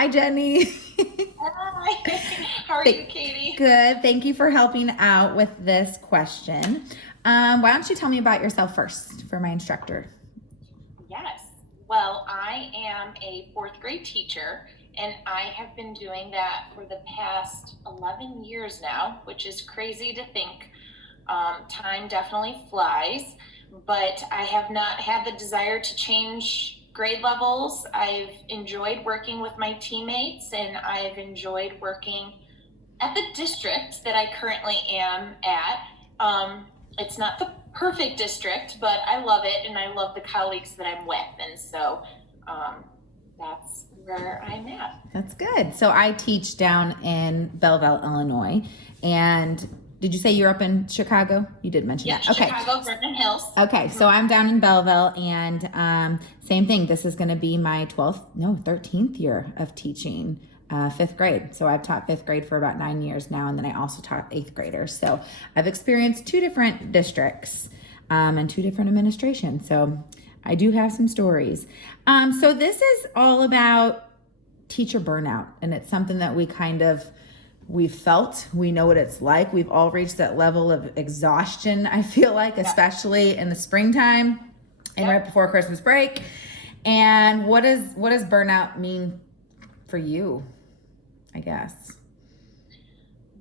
Hi, Jenny. Hi. How are you, Katie? Good. Thank you for helping out with this question. Why don't you tell me about yourself first for my instructor? Yes. Well, I am a fourth grade teacher, and I have been doing that for the past 11 years now, which is crazy to think. Time definitely flies, but I have not had the desire to change grade levels. I've enjoyed working with my teammates, and I've enjoyed working at the district that I currently am at. It's not the perfect district, but I love it and I love the colleagues that I'm with. And so that's where I'm at. That's good. So I teach down in Belleville, Illinois. And did you say you're up in Chicago? You did mention Yep, that. Okay. Chicago, Vernon Hills. Okay, so I'm down in Belleville, and same thing. This is going to be my 13th year of teaching fifth grade. So I've taught fifth grade for about 9 years now, and then I also taught eighth graders. So I've experienced two different districts and two different administrations. So I do have some stories. So this is all about teacher burnout, and it's something that we've felt, we know what it's like. We've all reached that level of exhaustion, I feel like, especially in the springtime and right before Christmas break. And what does burnout mean for you, I guess?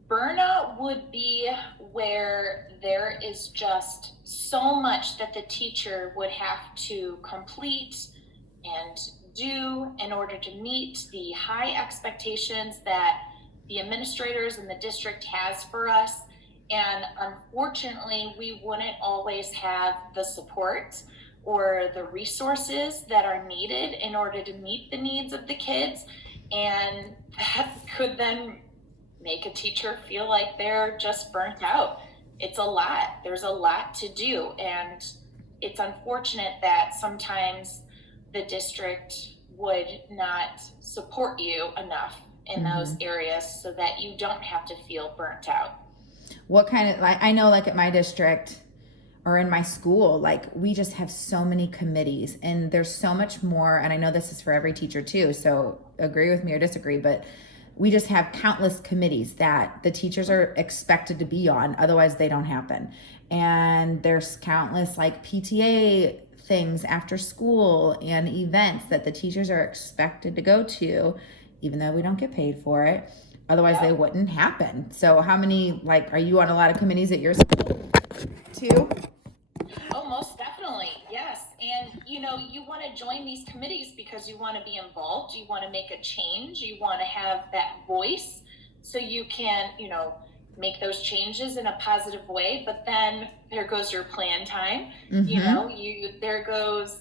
Burnout would be where there is just so much that the teacher would have to complete and do in order to meet the high expectations that the administrators and the district has for us. And unfortunately, we wouldn't always have the support or the resources that are needed in order to meet the needs of the kids. And that could then make a teacher feel like they're just burnt out. It's a lot. There's a lot to do. And it's unfortunate that sometimes the district would not support you enough in those areas so that you don't have to feel burnt out. What kind of, like, I know, like at my district or in my school, like we just have so many committees and there's so much more. And I know this is for every teacher too, so agree with me or disagree, but we just have countless committees that the teachers are expected to be on, otherwise they don't happen. And there's countless like PTA things after school and events that the teachers are expected to go to, even though we don't get paid for it. Otherwise they wouldn't happen. So how many, like, are you on a lot of committees at your school too? Oh, most definitely. Yes. And you want to join these committees because you want to be involved, you want to make a change, you want to have that voice so you can, make those changes in a positive way. But then there goes your plan time. There goes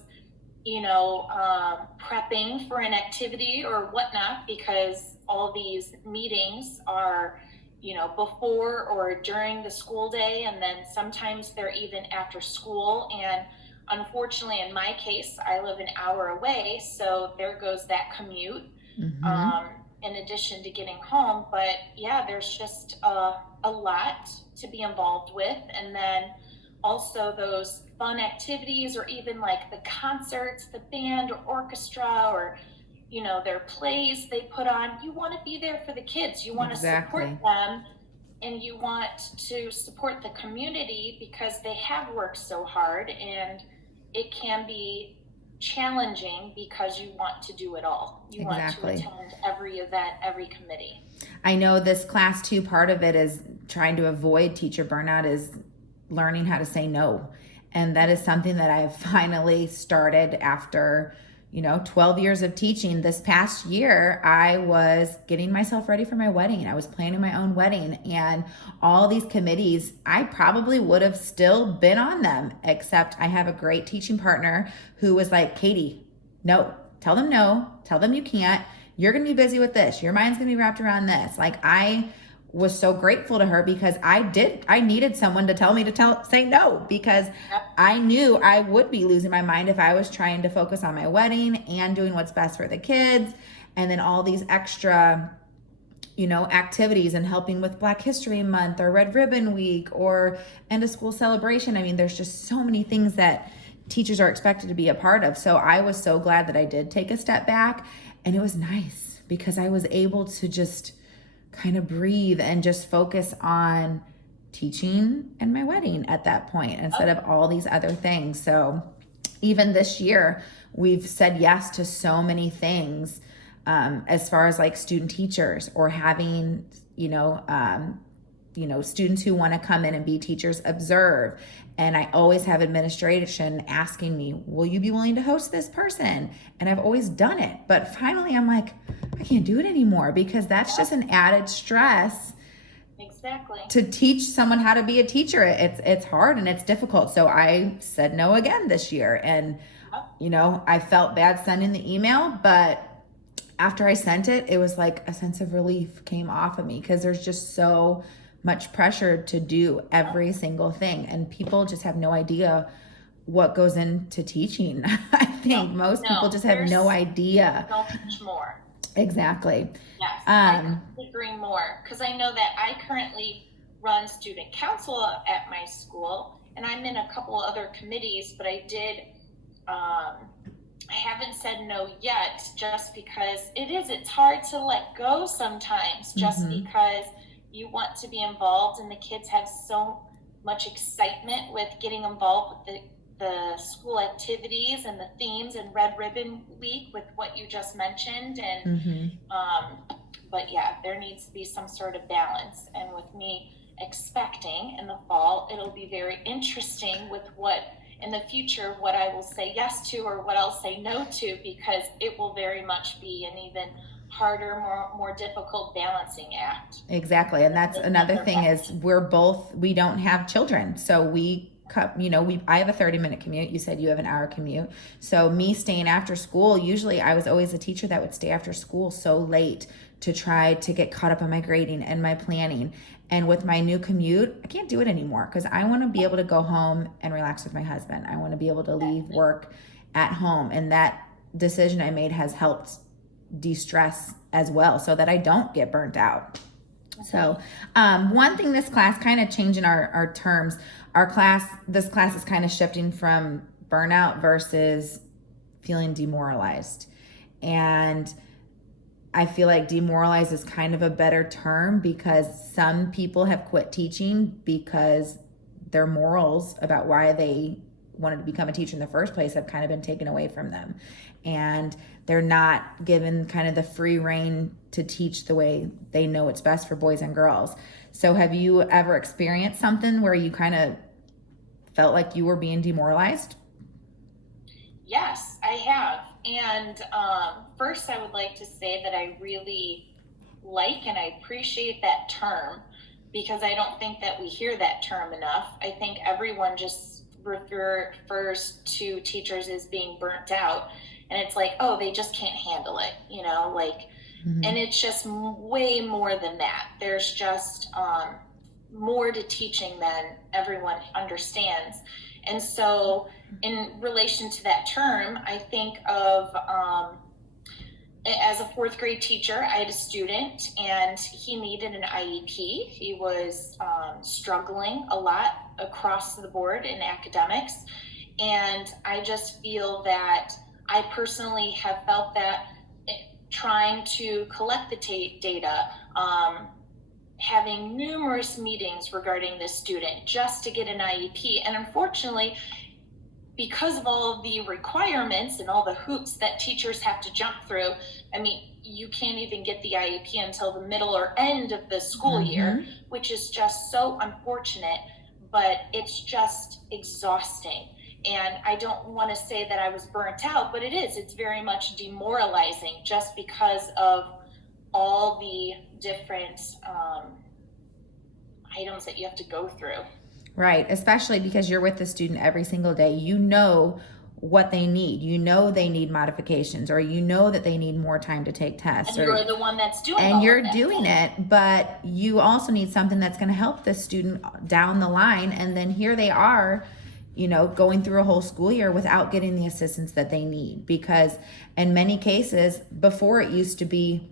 prepping for an activity or whatnot, because all these meetings are, before or during the school day, and then sometimes they're even after school. And unfortunately, in my case, I live an hour away, so there goes that commute, in addition to getting home. But yeah, there's just a lot to be involved with. And then also those fun activities, or even like the concerts, the band or orchestra, or their plays they put on. You want to be there for the kids, you want to support them, and you want to support the community because they have worked so hard. And it can be challenging because you want to do it all. You want to attend every event, every committee. I know this class 2 part of it is trying to avoid teacher burnout is learning how to say no. And that is something that I've finally started after 12 years of teaching. This past year, I was getting myself ready for my wedding. I was planning my own wedding, and all these committees, I probably would have still been on them, except I have a great teaching partner who was like, Katie, no, tell them you can't. You're going to be busy with this. Your mind's going to be wrapped around this. Like, I was so grateful to her because I needed someone to tell me to say no, because I knew I would be losing my mind if I was trying to focus on my wedding and doing what's best for the kids. And then all these extra, activities and helping with Black History Month or Red Ribbon Week or end of school celebration. I mean, there's just so many things that teachers are expected to be a part of. So I was so glad that I did take a step back, and it was nice because I was able to just kind of breathe and just focus on teaching and my wedding at that point instead of all these other things. So even this year, we've said yes to so many things, as far as like student teachers or having, students who want to come in and be teachers observe. And I always have administration asking me, will you be willing to host this person? And I've always done it. But finally, I'm like, I can't do it anymore because that's just an added stress. Exactly. To teach someone how to be a teacher. It's hard and it's difficult. So I said no again this year. And, I felt bad sending the email, but after I sent it, it was like a sense of relief came off of me because there's just so much pressure to do every single thing. And people just have no idea what goes into teaching. I think most people just have no idea. So much more. Exactly. Yes, I couldn't agree more because I know that I currently run student council at my school and I'm in a couple of other committees, but I haven't said no yet just because it's hard to let go sometimes just because you want to be involved and the kids have so much excitement with getting involved with the school activities and the themes and Red Ribbon Week with what you just mentioned. And, but yeah, there needs to be some sort of balance. And with me expecting in the fall, it'll be very interesting with what in the future, what I will say yes to or what I'll say no to, because it will very much be an even harder, more difficult balancing act. Exactly. And that's another thing is we don't have children. So I have a 30-minute commute. You said you have an hour commute. So me staying after school, usually I was always a teacher that would stay after school so late to try to get caught up on my grading and my planning. And with my new commute, I can't do it anymore because I want to be able to go home and relax with my husband. I want to be able to leave work at home. And that decision I made has helped de-stress as well so that I don't get burnt out. So one thing this class, kind of changing our terms, this class is kind of shifting from burnout versus feeling demoralized. And I feel like demoralized is kind of a better term because some people have quit teaching because their morals about why they wanted to become a teacher in the first place have kind of been taken away from them. And they're not given kind of the free rein to teach the way they know it's best for boys and girls. So have you ever experienced something where you kind of felt like you were being demoralized? Yes, I have. And first, I would like to say that I really like and I appreciate that term because I don't think that we hear that term enough. I think everyone just refers to teachers as being burnt out. And it's like, oh, they just can't handle it, and it's just way more than that. There's just more to teaching than everyone understands. And so in relation to that term, I think of, as a fourth grade teacher, I had a student and he needed an IEP. He was struggling a lot across the board in academics. And I just feel that I personally have felt that trying to collect the data, having numerous meetings regarding this student just to get an IEP. And unfortunately, because of all of the requirements and all the hoops that teachers have to jump through, you can't even get the IEP until the middle or end of the school year, which is just so unfortunate, but it's just exhausting. And I don't want to say that I was burnt out, but it's very much demoralizing just because of all the different items that you have to go through. Right, especially because you're with the student every single day. You know what they need. You know they need modifications, or you know that they need more time to take tests. And you're the one that's doing it. And you're doing it, but you also need something that's going to help the student down the line. And then here they are, going through a whole school year without getting the assistance that they need. Because in many cases, before it used to be,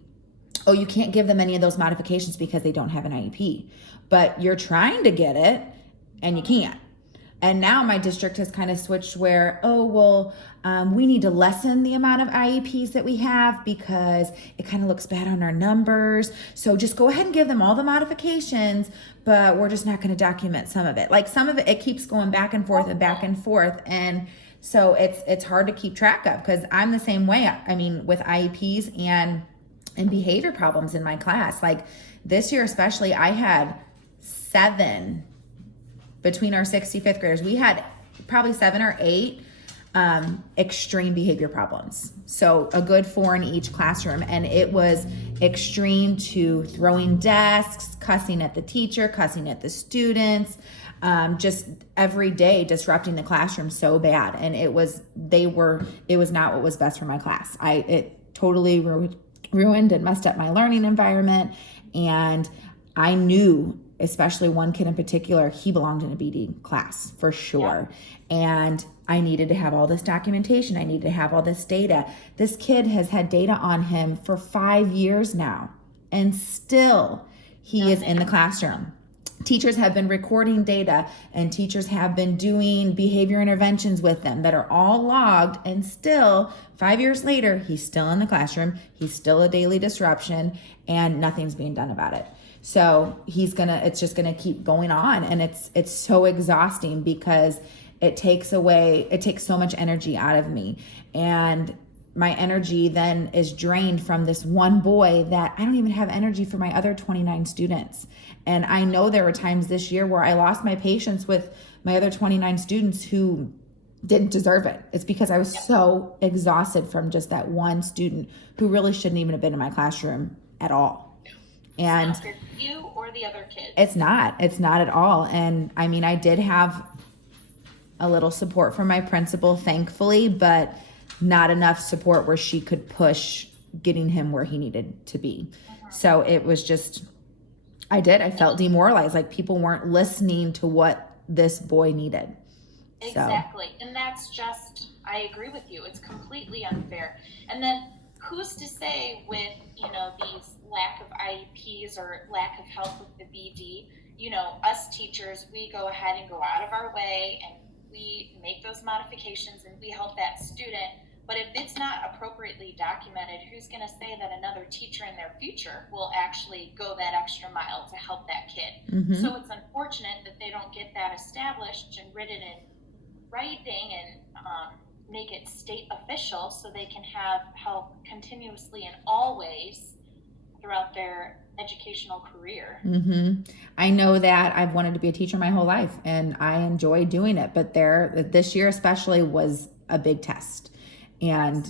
oh, you can't give them any of those modifications because they don't have an IEP. But you're trying to get it and you can't. And now my district has kind of switched where, oh, well, we need to lessen the amount of IEPs that we have because it kind of looks bad on our numbers. So just go ahead and give them all the modifications, but we're just not going to document some of it. Like some of it, it keeps going back and forth and back and forth. And so it's hard to keep track of, because I'm the same way. I mean, with IEPs and behavior problems in my class. Like this year especially, I had 7 between our 65th graders. We had probably 7 or 8 extreme behavior problems. So a good 4 in each classroom. And it was extreme to throwing desks, cussing at the teacher, cussing at the students, just every day disrupting the classroom so bad. And it was not what was best for my class. It totally ruined and messed up my learning environment. And I knew, especially one kid in particular, he belonged in a BD class for sure. Yeah. And I needed to have all this documentation. I needed to have all this data. This kid has had data on him for 5 years now, and still he is in the classroom. Teachers have been recording data, and teachers have been doing behavior interventions with them that are all logged, and still 5 years later, he's still in the classroom. He's still a daily disruption, and nothing's being done about it. So it's just gonna keep going on, and it's so exhausting because it takes so much energy out of me, and my energy then is drained from this one boy that I don't even have energy for my other 29 students. And I know there were times this year where I lost my patience with my other 29 students who didn't deserve it. It's because I was so exhausted from just that one student who really shouldn't even have been in my classroom at all. And it's not for you or the other kids. It's not at all. And I mean, I did have a little support from my principal, thankfully, but not enough support where she could push getting him where he needed to be. So it was just, I felt demoralized. Like people weren't listening to what this boy needed. Exactly. So. And that's just, I agree with you. It's completely unfair. And then who's to say with, these lack of IEPs or lack of help with the BD, us teachers, we go ahead and go out of our way and we make those modifications and we help that student. But if it's not appropriately documented, who's going to say that another teacher in their future will actually go that extra mile to help that kid? Mm-hmm. So it's unfortunate that they don't get that established and written in writing and make it state official so they can have help continuously and always throughout their educational career. Mm-hmm. I know that I've wanted to be a teacher my whole life and I enjoy doing it, but this year especially was a big test. And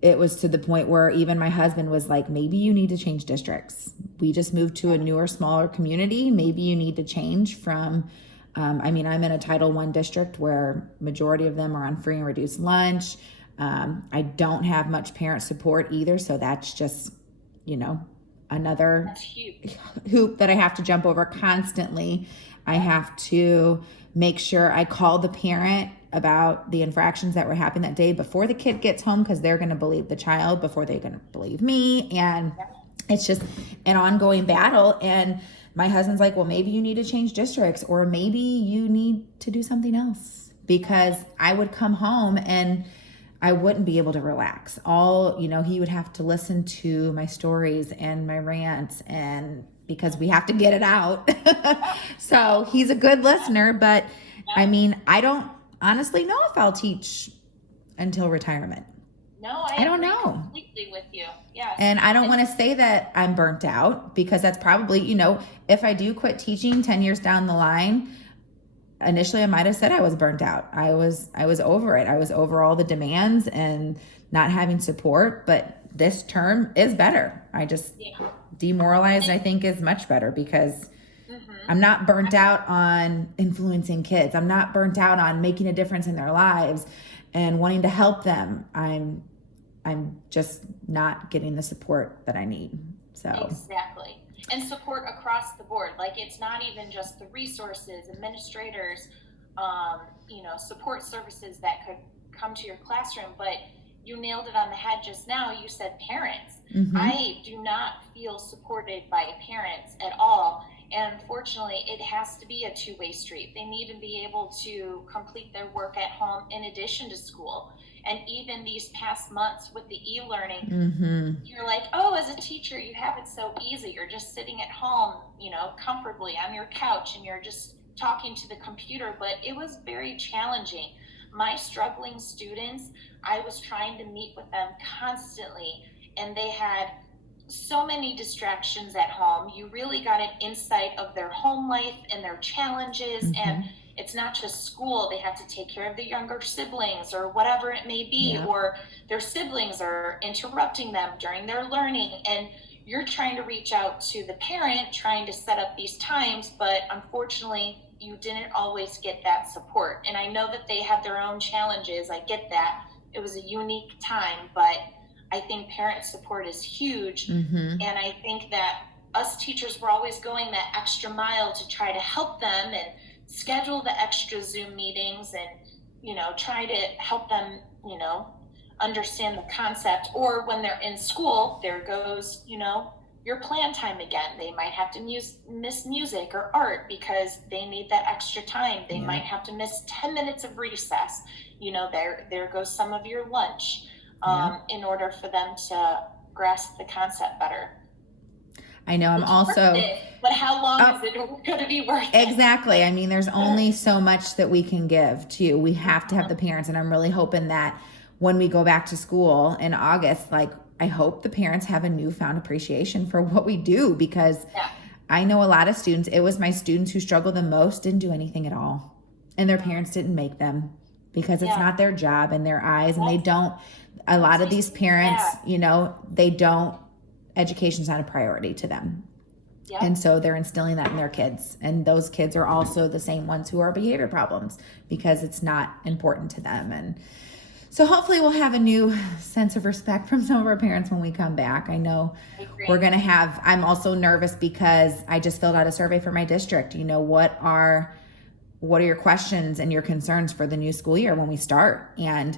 it was to the point where even my husband was like, maybe you need to change districts. We just moved to a newer, smaller community. Maybe you need to change from, I'm in a Title I district where majority of them are on free and reduced lunch. I don't have much parent support either. So that's just, another hoop that I have to jump over constantly. I have to make sure I call the parent about the infractions that were happening that day before the kid gets home, because they're going to believe the child before they're going to believe me. And it's just an ongoing battle. And my husband's like, well, maybe you need to change districts, or maybe you need to do something else, because I would come home and I wouldn't be able to relax. He would have to listen to my stories and my rants, and because we have to get it out. So he's a good listener, but I don't honestly know if I'll teach until retirement. No, I don't know. Completely with you. Yeah. And I don't want to say that I'm burnt out, because that's probably, if I do quit teaching 10 years down the line, initially I might have said I was burnt out. I was over it. I was over all the demands and not having support, but this term is better. I just demoralized, I think, is much better, because I'm not burnt out on influencing kids. I'm not burnt out on making a difference in their lives and wanting to help them. I'm just not getting the support that I need. So exactly. And support across the board. Like, it's not even just the resources, administrators, support services that could come to your classroom, but you nailed it on the head just now. You said parents. Mm-hmm. I do not feel supported by parents at all. And fortunately, it has to be a two-way street. They need to be able to complete their work at home in addition to school. And even these past months with the e-learning, Mm-hmm. you're like, oh, as a teacher, you have it so easy. You're just sitting at home, comfortably on your couch, and you're just talking to the computer. But it was very challenging. My struggling students, I was trying to meet with them constantly, and they had so many distractions at home. You really got an insight of their home life and their challenges. Mm-hmm. And it's not just school. They have to take care of the younger siblings or whatever it may be, Yep. or their siblings are interrupting them during their learning. And you're trying to reach out to the parent, trying to set up these times, but unfortunately, you didn't always get that support. And I know that they had their own challenges. I get that. It was a unique time, but I think parent support is huge. Mm-hmm. And I think that us teachers were always going that extra mile to try to help them and schedule the extra Zoom meetings and, try to help them, understand the concept. Or when they're in school, there goes, your plan time again. They might have to miss music or art because they need that extra time. They might have to miss 10 minutes of recess. There goes some of your lunch. In order for them to grasp the concept better. I know. I'm also. But how long is it going to be worth it? Exactly. I mean, there's only so much that we can give too. We have to have the parents, and I'm really hoping that when we go back to school in August, I hope the parents have a newfound appreciation for what we do, because I know a lot of students. It was my students who struggled the most, didn't do anything at all, and their parents didn't make them, because it's not their job in their eyes, and they don't. A lot of these parents, they don't, education's not a priority to them. Yeah. And so they're instilling that in their kids. And those kids are also the same ones who are behavior problems, because it's not important to them. And so hopefully we'll have a new sense of respect from some of our parents when we come back. I know we're going to have, I'm also nervous because I just filled out a survey for my district. What are your questions and your concerns for the new school year when we start? And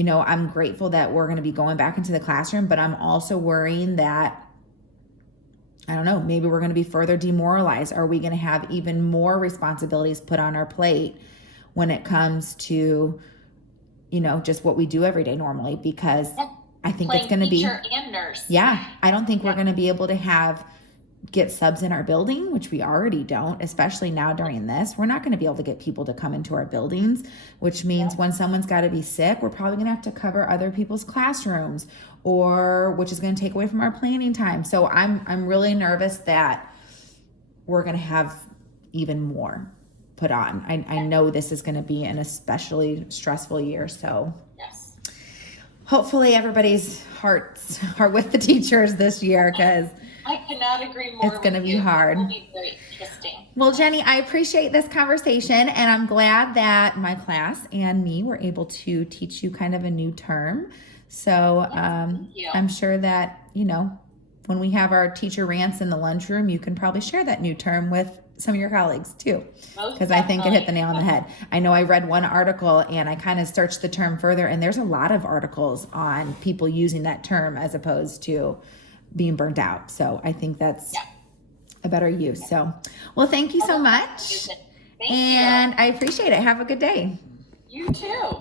I'm grateful that we're going to be going back into the classroom, but I'm also worrying that, I don't know, maybe we're going to be further demoralized. Are we going to have even more responsibilities put on our plate when it comes to, just what we do every day normally? Because I think it's going to be teacher and nurse. Yeah. I don't think we're going to be able to get subs in our building, which we already don't, especially now during this. We're not going to be able to get people to come into our buildings, which means when someone's got to be sick, we're probably going to have to cover other people's classrooms, which is going to take away from our planning time. So I'm really nervous that we're going to have even more put on. I know this is going to be an especially stressful year. So hopefully everybody's hearts are with the teachers this year, because I cannot agree more. It's going to be hard. It will be very interesting. Well, Jenny, I appreciate this conversation, and I'm glad that my class and me were able to teach you kind of a new term. So I'm sure that, when we have our teacher rants in the lunchroom, you can probably share that new term with some of your colleagues too, because I think it hit the nail on the head. I know I read one article and I kind of searched the term further, and there's a lot of articles on people using that term as opposed to being burnt out. So I think that's a better use. So, well, thank you so much. Thank and you. I appreciate it. Have a good day. You too.